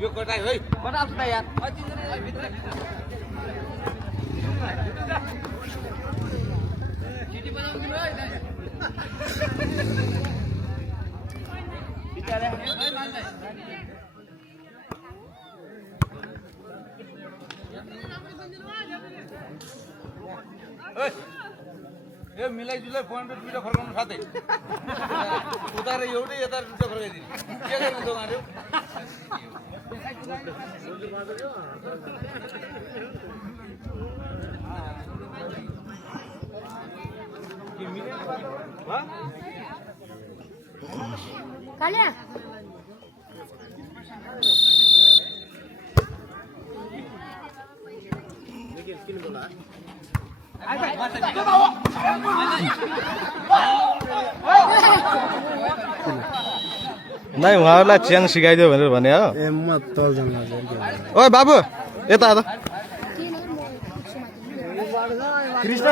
यो कटाइ है कटाउँछ त यार यो मिलाइजुलाई 400 रुपैयाँ फर्काउनु साथै उता एउटै यता रुपैयाँ फर्काइदिनु के गर्ने दोकानहरु के मिलेन ह काल्या किन बोला नै उहाँहरूलाई च्याङ सिकाइदियो भनेर भने हो ए म तल जान ओइ बाबु यता आदा कृष्ण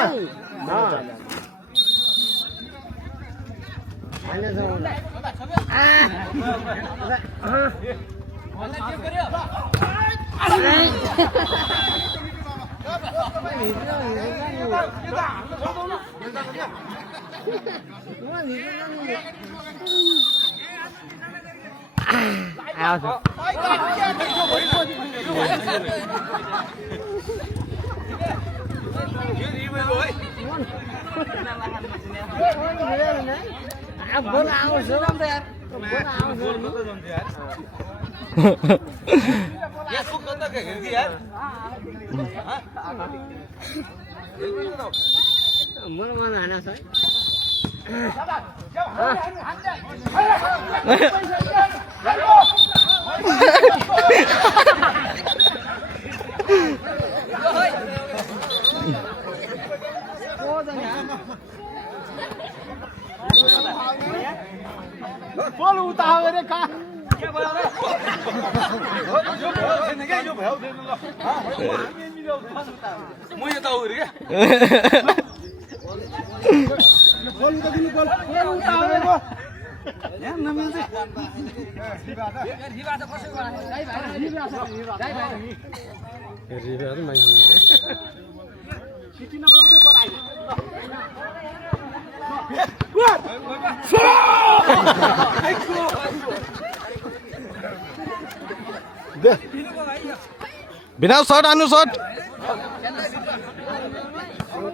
बिना सर्ट आनु सर्ट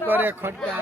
करे खट्टा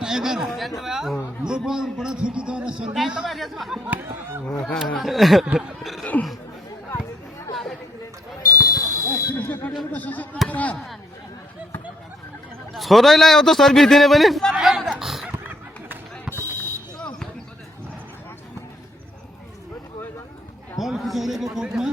टाइगर वो बॉल बड़ा थूकी द्वारा सर्विस छोरालाई अब त सर्भिस दिने पनि बॉल खिचौरेको कोर्टमा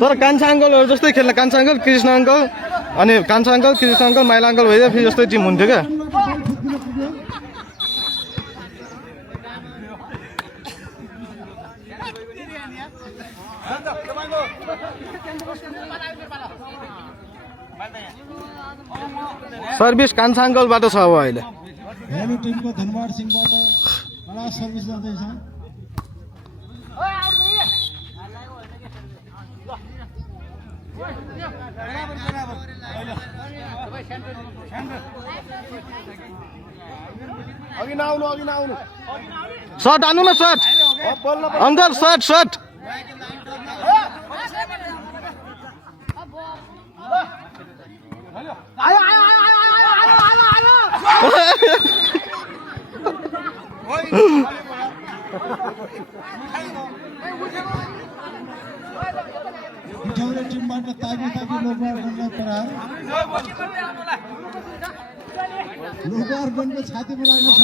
तर कान्छा अङ्कलहरू जस्तै खेल्न कान्छा अङ्कल कृष्ण अङ्कल अनि कान्छा अङ्कल कृष्ण अङ्कल माइला अङ्कल भइदियो फेरि जस्तै टिम हुन्थ्यो क्या सर्भिस कान्छा अङ्कलबाट छ अब अहिले हेलो टिमको धनबाद सिंहबाट बडा सर्भिस जाँदैछ सर्ट हान्नु न सर्ट अङ्कल सर्ट सर्ट पिठौरे टिमबाट तागी लोकबार गणलाई परार लोकबार गणको छातीमा लाग्न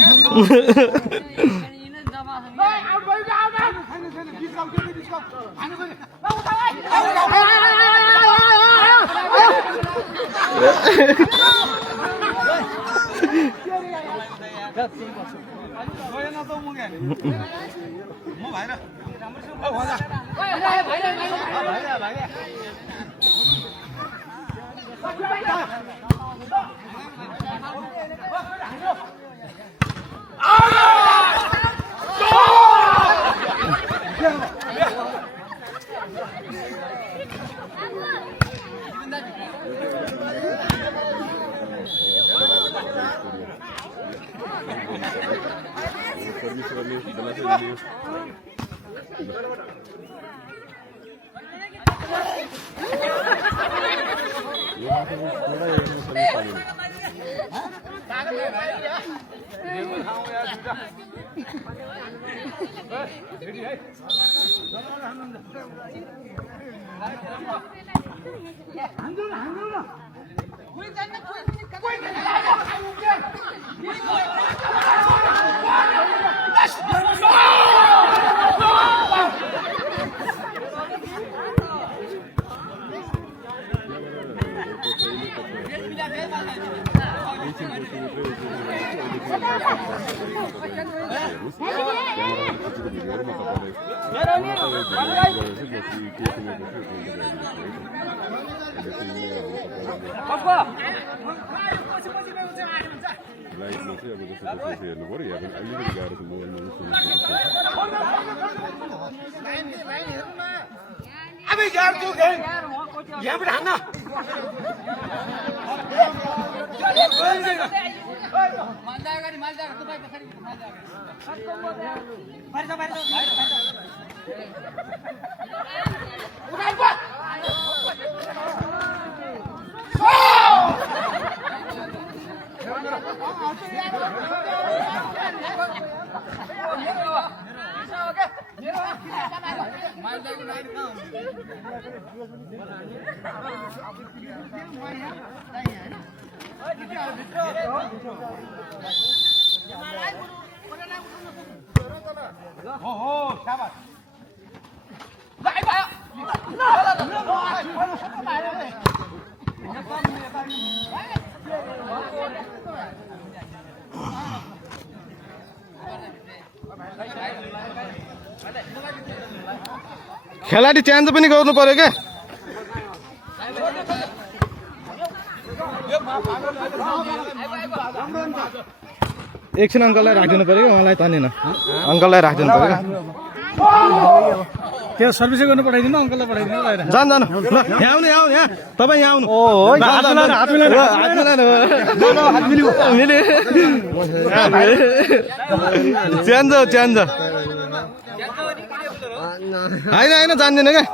सफल खेलाडी चेन्ज पनि गर्नु पर्यो क्या एकछिन अङ्कललाई राखिदिनु पर्यो क्या उहाँलाई तानेन अङ्कललाई राखिदिनु पर्यो त्यो सर्भिसै गर्नु पठाइदिनु अङ्कललाई पठाइदिनु जान जानु यहाँ आउनु यहाँ आउनु यहाँ तपाईँ यहाँ आउनु च्यान्ज च्यान्ज होइन होइन जान्दैन क्या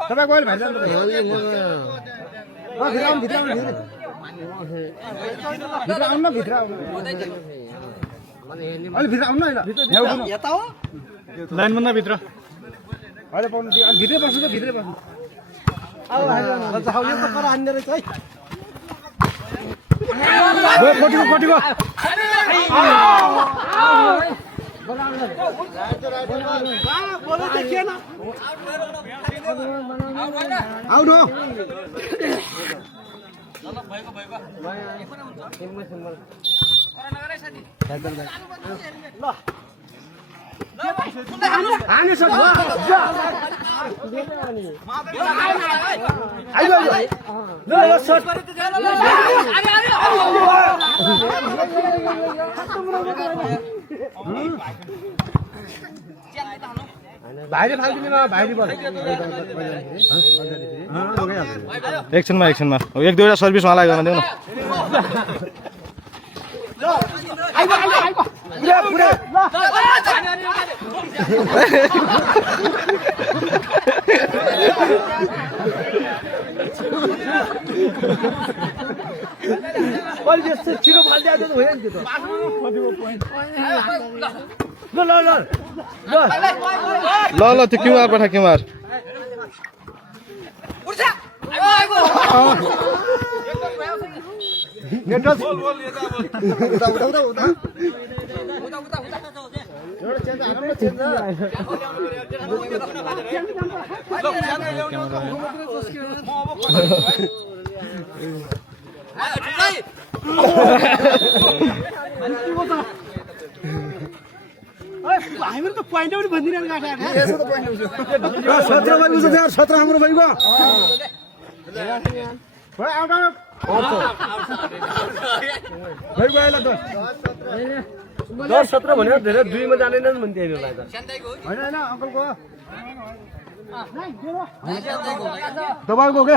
लाइनमा भित्र अहिले पाउनु भित्रै बस्नु त भित्रै बस्नु कोटीको आउट हो बाहिर फाल्दिनु न बाहिर बल एकछिनमा एक दुईवटा सर्भिस उहाँलाई गर्न देऊ न छिटो फालिदिएको भयो नि त्यो ल त्यो क्युआर पठा क्युआर हामीहरू त पोइन्ट पनि भन्दिरहनु यसो त पोइन्ट हुन्छ 17 भाइ बुझ्छ यार 17 हाम्रो भाइको भाइ आउट भाइ गएला त 10 17 भनेर धेरै 2 मा जानेनन् भन्थे हैनलाई त हैन अंकलको दबाको के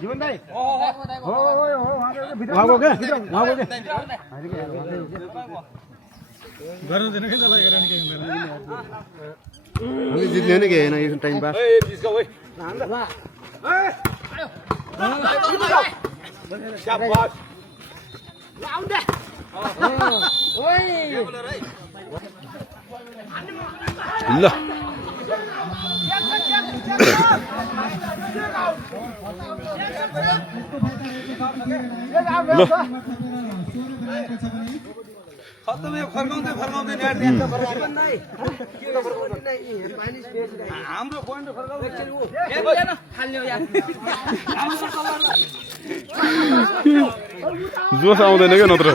जीवन भाइ हो उहाँको के गर्नु दिनु के तलाई गरेन के हामी जित्ने नि के हैन यो टाइम पास ए जिसको ओइ शाबाश लाउन्डे ओइ ल खत्तम यो फर्काउँदै हाम्रो पोइन्ट फर्काउँदै जोस आउँदैन के नत्र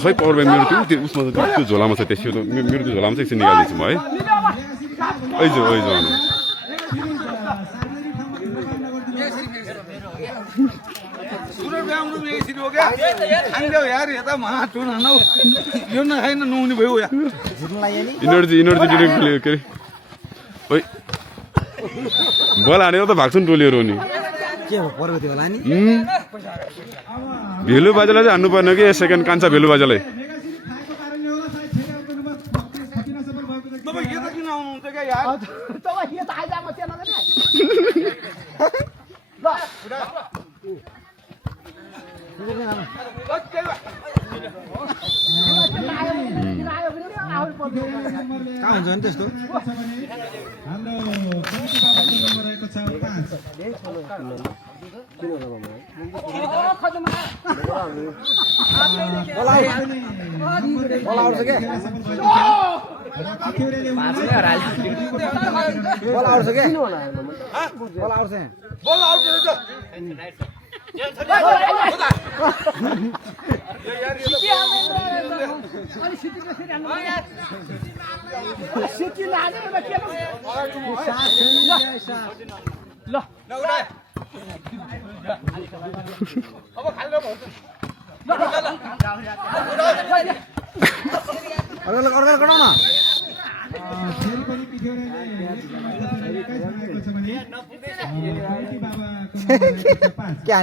खै पावर ब्याङ्क मेरो त्यो उसमा त्यो झोलामा छ त्यसो मेरो त्यो झोलामा चाहिँ एकछिन निकाल्दैछु म है ऐजो इनर्जी डिरेक्ट के अरे ओइ बल हानेर त भाग्छन् टोलीहरू नि भेलु बाजालाई चाहिँ हान्नु पर्ने कि सेकेन्ड कान्छा भेलु बाजालाई कहाँ हुन्छ नि त्यस्तो क्या